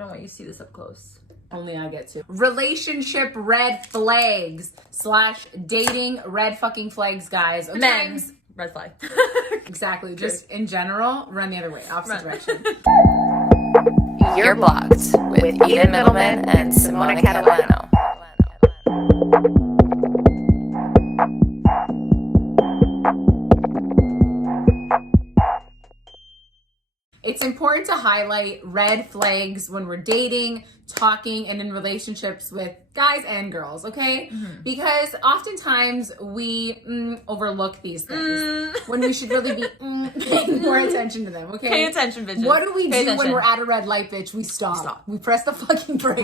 I don't want you to see this up close. Only I get to. Relationship red flags / dating red fucking flags, guys. Men's red flag. Exactly. Just in general, run the other way, opposite direction. You're Blocked with Eden Middleman and Simona Catalano. It's important to highlight red flags when we're dating, talking, and in relationships with guys and girls, okay? Mm-hmm. Because oftentimes we overlook these things when we should really be paying more attention to them, okay? Pay attention, bitches. What do we do when we're at a red light, bitch? We stop. We press the fucking brakes.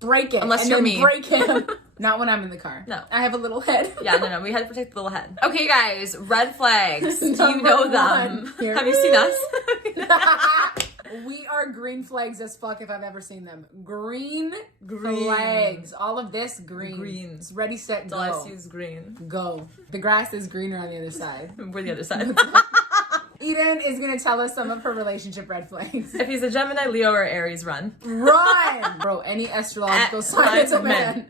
Break it. Unless you're me. Break him. Not when I'm in the car. No. I have a little head. No. We had to protect the little head. Okay, guys. Red flags. Do you know them? Have you seen us? We are green flags as fuck if I've ever seen them. Green flags. All of this green. Greens. Ready, set, go. All I see is green. Go. The grass is greener on the other side. We're the other side. Eden is going to tell us some of her relationship red flags. If he's a Gemini, Leo, or Aries, run. Run! Bro, any astrological sign is a man.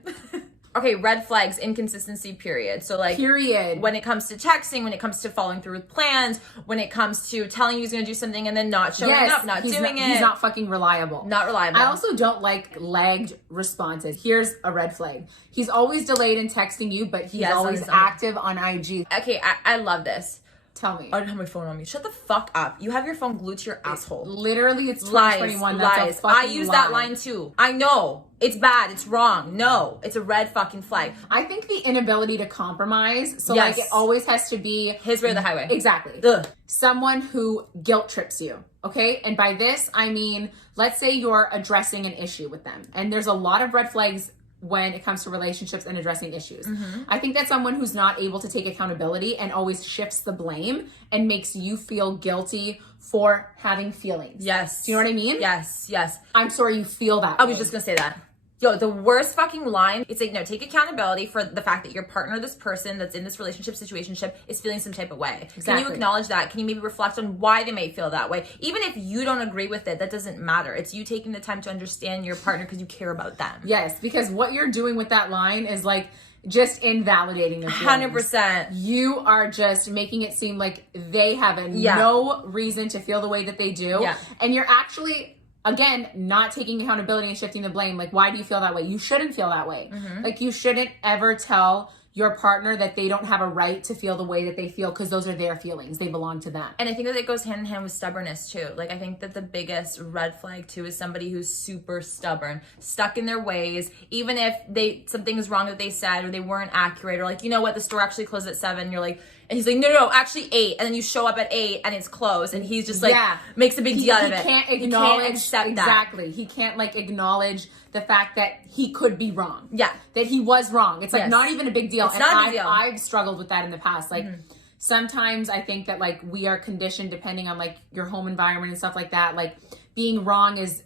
Okay, red flags, inconsistency, period. So like, period. When it comes to texting, when it comes to following through with plans, when it comes to telling you he's going to do something and then not showing up, not doing it. He's not fucking reliable. Not reliable. I also don't like lagged responses. Here's a red flag. He's always delayed in texting you, but he's always active on IG. Okay, I love this. Tell me. I don't have my phone on me. Shut the fuck up. You have your phone glued to your asshole. Literally, it's 2021. Lies. That's a fucking I use lie. that line too. I know. It's bad. It's wrong. No. It's a red fucking flag. I think the inability to compromise. So like it always has to be his way or the highway. Exactly. Ugh. Someone who guilt trips you. Okay. And by this, I mean, let's say you're addressing an issue with them. And there's a lot of red flags when it comes to relationships and addressing issues. Mm-hmm. I think that someone who's not able to take accountability and always shifts the blame and makes you feel guilty for having feelings. Yes. Do you know what I mean? Yes. I'm sorry you feel that I way. was just gonna say that. Yo, the worst fucking line, it's like, no, take accountability for the fact that your partner, this person that's in this situationship is feeling some type of way. Exactly. Can you acknowledge that? Can you maybe reflect on why they may feel that way? Even if you don't agree with it, that doesn't matter. It's you taking the time to understand your partner because you care about them. Yes, because what you're doing with that line is like just invalidating their feelings. 100%. You are just making it seem like they have no reason to feel the way that they do. Yeah. And you're actually, again, not taking accountability and shifting the blame. Like, why do you feel that way? You shouldn't feel that way. Mm-hmm. Like, you shouldn't ever tell your partner that they don't have a right to feel the way that they feel because those are their feelings. They belong to them. And I think that it goes hand in hand with stubbornness too. Like, I think that the biggest red flag too is somebody who's super stubborn, stuck in their ways, even if something is wrong that they said or they weren't accurate, or like, you know what, the store actually closed at 7. You're like, and he's like, no, actually 8. And then you show up at 8 and it's closed. And he's just like, makes a big deal out of it. He can't acknowledge, he can't accept exactly. that. He can't like acknowledge the fact that he could be wrong. Yeah. That he was wrong. It's like not even a big deal. It's not a big deal. I've struggled with that in the past. Like sometimes I think that like we are conditioned depending on like your home environment and stuff like that. Like being wrong is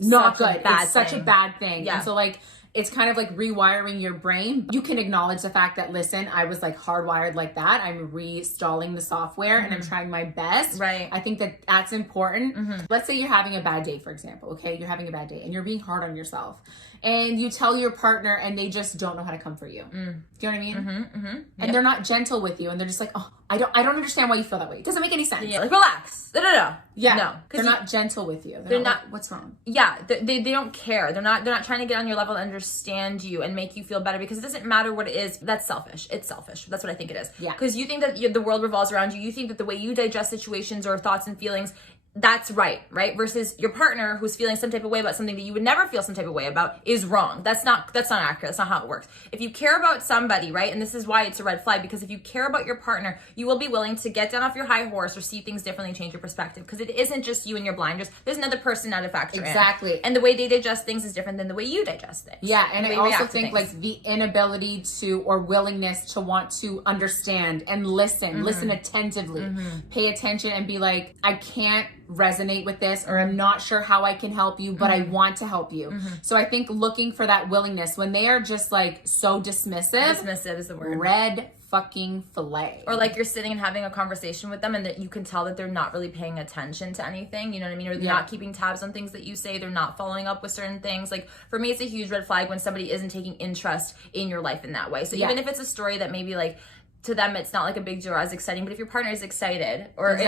not good. It's such a bad thing. Yeah. And so like, it's kind of like rewiring your brain. You can acknowledge the fact that, listen, I was like hardwired like that. I'm reinstalling the software and I'm trying my best. Right. I think that that's important. Mm-hmm. Let's say you're having a bad day, for example. Okay. You're having a bad day and you're being hard on yourself. And you tell your partner and they just don't know how to comfort you. Do you know what I mean? Mm-hmm, mm-hmm. And they're not gentle with you and they're just like, oh, I don't understand why you feel that way. It doesn't make any sense. Yeah, like relax. No. Yeah. No. They're not gentle with you. They're not like, what's wrong? Yeah. They don't care. They're not trying to get on your level to understand you and make you feel better because it doesn't matter what it is. That's selfish. It's selfish. That's what I think it is. Yeah. Because you think that the world revolves around you. You think that the way you digest situations or thoughts and feelings, that's right? Versus your partner who's feeling some type of way about something that you would never feel some type of way about is wrong. That's not accurate. That's not how it works. If you care about somebody, right? And this is why it's a red flag, because if you care about your partner, you will be willing to get down off your high horse or see things differently and change your perspective. Because it isn't just you and your blinders. There's another person now to factor in. Exactly. And the way they digest things is different than the way you digest things. Yeah. And I also think like the inability to or willingness to want to understand and listen attentively, pay attention and be like, I can't resonate with this, or I'm not sure how I can help you, but I want to help you. So I think looking for that willingness when they are just like so dismissive is the word. Red fucking flag. Or like you're sitting and having a conversation with them and that you can tell that they're not really paying attention to anything, you know what I mean? Or they're not keeping tabs on things that you say, they're not following up with certain things. Like for me, it's a huge red flag when somebody isn't taking interest in your life in that way. So even if it's a story that maybe like to them it's not like a big deal or as exciting, but if your partner is excited or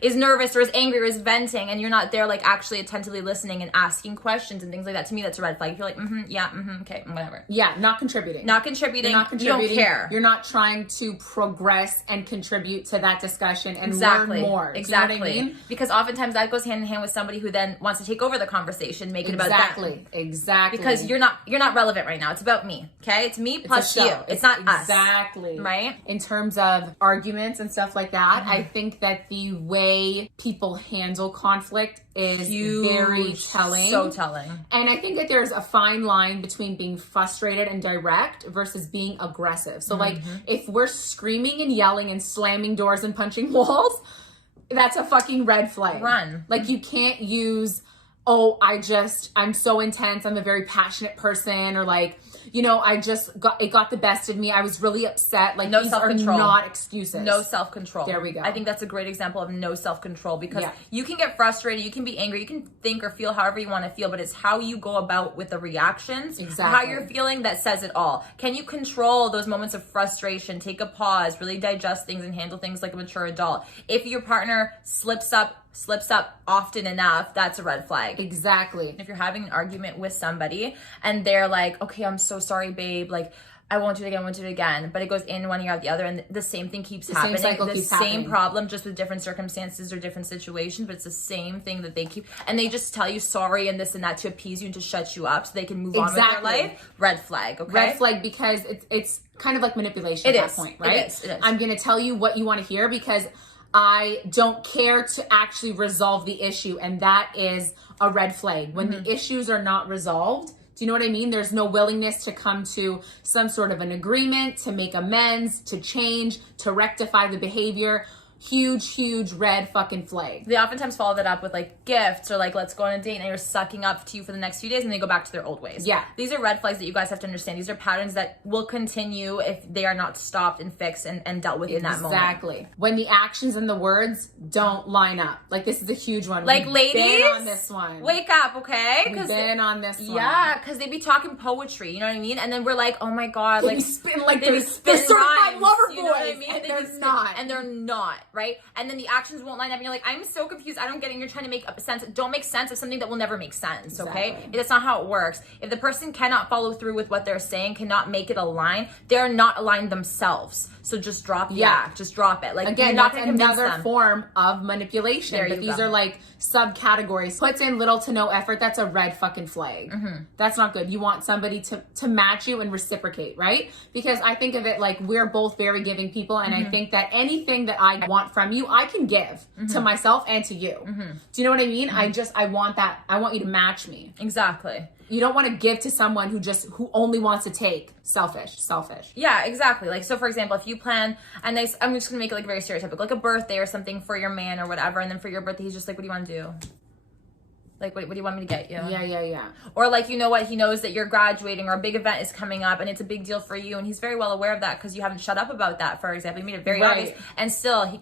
is nervous or is angry or is venting and you're not there like actually attentively listening and asking questions and things like that, to me that's a red flag. If you're like okay, whatever, not contributing, you don't care, you're not trying to progress and contribute to that discussion and learn more. Exactly. Do you know what I mean? Because oftentimes that goes hand in hand with somebody who then wants to take over the conversation, make it about them. Exactly. Because you're not relevant right now. It's about me. Okay, it's me plus you. It's not us. Exactly. Right. In terms of arguments and stuff like that, I think that the way people handle conflict is very telling. So telling. And I think that there's a fine line between being frustrated and direct versus being aggressive. So like if we're screaming and yelling and slamming doors and punching walls, that's a fucking red flag. Run. Like you can't use, I'm so intense, I'm a very passionate person, or like, it got the best of me, I was really upset. Like no these self-control. are not excuses. No self-control. There we go. I think that's a great example of no self-control, because you can get frustrated, you can be angry, you can think or feel however you want to feel, but it's how you go about with the reactions, how you're feeling, that says it all. Can you control those moments of frustration, take a pause, really digest things and handle things like a mature adult? If your partner slips up often enough, that's a red flag. Exactly. If you're having an argument with somebody and they're like, okay, I'm so sorry, babe, like I won't do it again, but it goes in one ear out the other, and the same thing keeps happening. The same problem, just with different circumstances or different situations, but it's the same thing that they keep, and they just tell you sorry and this and that to appease you and to shut you up so they can move on with their life. Red flag. Okay. Red flag, because it's kind of like manipulation at that point, right? It is. I'm going to tell you what you want to hear because I don't care to actually resolve the issue, and that is a red flag. When the issues are not resolved, do you know what I mean? There's no willingness to come to some sort of an agreement, to make amends, to change, to rectify the behavior. Huge red fucking flag. They oftentimes follow that up with like gifts or like, let's go on a date, and they're sucking up to you for the next few days and they go back to their old ways. Yeah. These are red flags that you guys have to understand. These are patterns that will continue if they are not stopped and fixed and dealt with in that moment. Exactly. When the actions and the words don't line up. Like this is a huge one. Like ladies, been on this one. Wake up, okay? We've been on this one. Yeah, because they be talking poetry, you know what I mean? And then we're like, oh my God. Like, they spin like they're certified lover boys. You know what I mean? And they're not. And they're not, right? And then the actions won't line up and you're like, I'm so confused, I don't get it. You're trying to make sense. Don't make sense of something that will never make sense. Okay. That's not how it works. If the person cannot follow through with what they're saying, cannot make it align, they're not aligned themselves. So just drop the act. Just drop it. Like, again, not that's another form of manipulation. But these are like subcategories. Puts in little to no effort. That's a red fucking flag. That's not good. You want somebody to match you and reciprocate, right? Because I think of it like we're both very giving people, and I think that anything that I want from you, I can give to myself and to you. Do you know what I mean? I want that. I want you to match me. Exactly. You don't want to give to someone who only wants to take. Selfish. Yeah, exactly. Like, so for example, if you plan, and I'm just gonna make it like very stereotypical, like a birthday or something for your man or whatever, and then for your birthday he's just like, what do you want to do? Like, what do you want me to get you? Yeah. Or like, you know what, he knows that you're graduating or a big event is coming up and it's a big deal for you, and he's very well aware of that because you haven't shut up about that, for example. You made it very obvious, and still he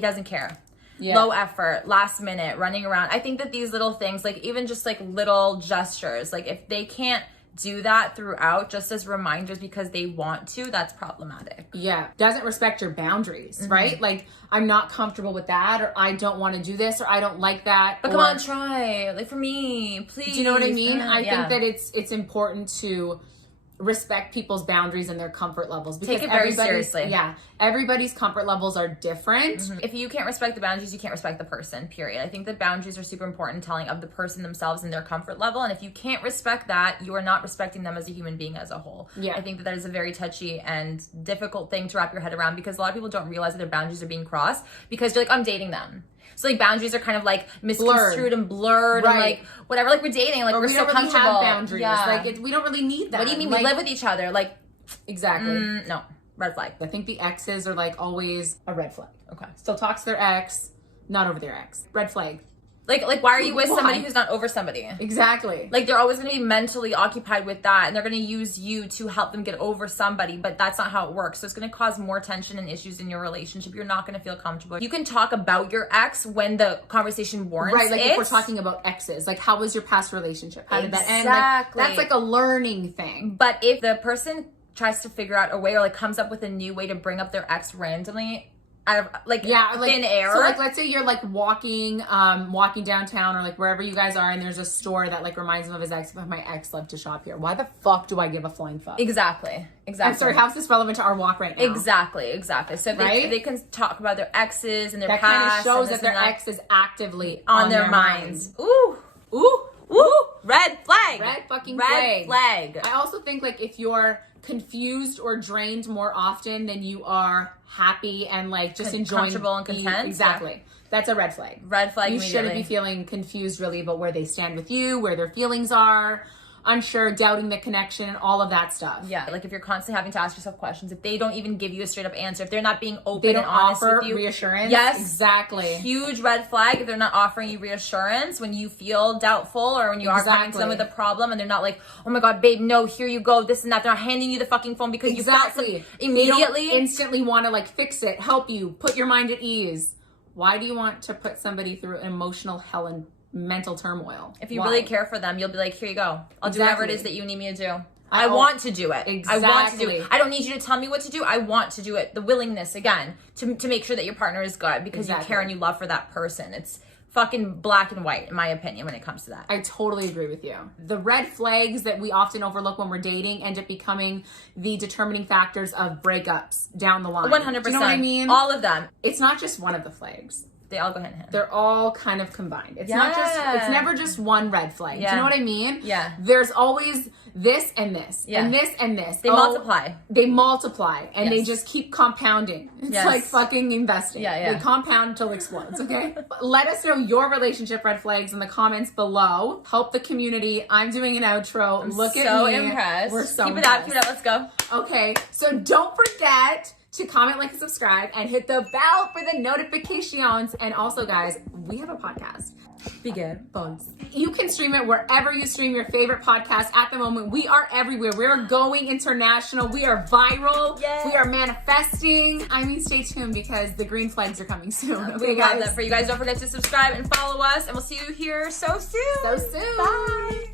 doesn't care. Low effort, last minute, running around. I think that these little things, like even just like little gestures, like if they can't do that throughout just as reminders because they want to, that's problematic. Yeah. Doesn't respect your boundaries, right? Like, I'm not comfortable with that, or I don't want to do this, or I don't like that. But come on, try. Like, for me, please. Do you know what I mean? I think that it's important to respect people's boundaries and their comfort levels, because take it very seriously. Yeah, everybody's comfort levels are different. If you can't respect the boundaries, you can't respect the person, period. I think that boundaries are super important, telling of the person themselves and their comfort level, and if you can't respect that, you are not respecting them as a human being as a whole. I think that is a very touchy and difficult thing to wrap your head around, because a lot of people don't realize that their boundaries are being crossed because you're like, I'm dating them. So like boundaries are kind of like misconstrued and blurred and like whatever, like we're dating, like we're so comfortable. We don't really have boundaries. Like we don't really need that. What do you mean? Like, we live with each other. Like, exactly. No, red flag. I think the exes are like always a red flag. Okay. Still talks to their ex, not over their ex. Red flag. Like, why are you with somebody who's not over somebody? Exactly. Like, they're always going to be mentally occupied with that, and they're going to use you to help them get over somebody, but that's not how it works. So it's going to cause more tension and issues in your relationship. You're not going to feel comfortable. You can talk about your ex when the conversation warrants Right, like it. if we're talking about exes, like how was your past relationship? How did that end? Exactly. Like, that's like a learning thing. But if the person tries to figure out a way or like comes up with a new way to bring up their ex randomly, out of thin air. So like, let's say you're like walking downtown or like wherever you guys are, and there's a store that like reminds him of his ex. But my ex loved to shop here. Why the fuck do I give a flying fuck? Exactly. I'm sorry. How's this relevant to our walk right now? Exactly. So if they can talk about their exes and their past, kind of shows that their ex is actively on their minds. Ooh. Red flag. Red fucking flag. I also think like if you're confused or drained more often than you are happy and like just enjoying, comfortable and content. Exactly. That's a red flag. Red flag. You shouldn't be feeling confused really about where they stand with you, where their feelings are, unsure, doubting the connection, and all of that stuff. Yeah, like if you're constantly having to ask yourself questions, if they don't even give you a straight up answer, if they're not being open and honest with you, reassurance. Yes, exactly. Huge red flag if they're not offering you reassurance when you feel doubtful or when you are coming to them with a problem, and they're not like, oh my god, babe, no, here you go, this and that. They're not handing you the fucking phone because you felt immediately. They don't instantly want to like fix it, help you, put your mind at ease. Why do you want to put somebody through emotional hell and mental turmoil? If you really care for them, you'll be like, here you go. I'll do whatever it is that you need me to do. I want to do it. Exactly. I want to do it. I don't need you to tell me what to do. I want to do it. The willingness, again, to make sure that your partner is good because you care and you love for that person. It's fucking black and white, in my opinion, when it comes to that. I totally agree with you. The red flags that we often overlook when we're dating end up becoming the determining factors of breakups down the line. 100%. Do you know what I mean? All of them. It's not just one of the flags. They all go hand in hand. They're all kind of combined. It's never just one red flag. Yeah. Do you know what I mean? Yeah. There's always this and this and this and this. They multiply. They multiply and they just keep compounding. It's like fucking investing. Yeah. They compound until it explodes, okay? Let us know your relationship red flags in the comments below. Help the community. I'm doing an outro. Look at me. So impressed. We're so Keep it impressed. up. Let's go. Okay, so don't forget to comment, like, and subscribe, and hit the bell for the notifications. And also, guys, we have a podcast. Be good. Bones. You can stream it wherever you stream your favorite podcast. At the moment, we are everywhere. We're going international. We are viral. Yay. We are manifesting. I mean, stay tuned because the green flags are coming soon. Okay, we got guys? that for you guys. Don't forget to subscribe and follow us, and we'll see you here so soon. So soon. Bye.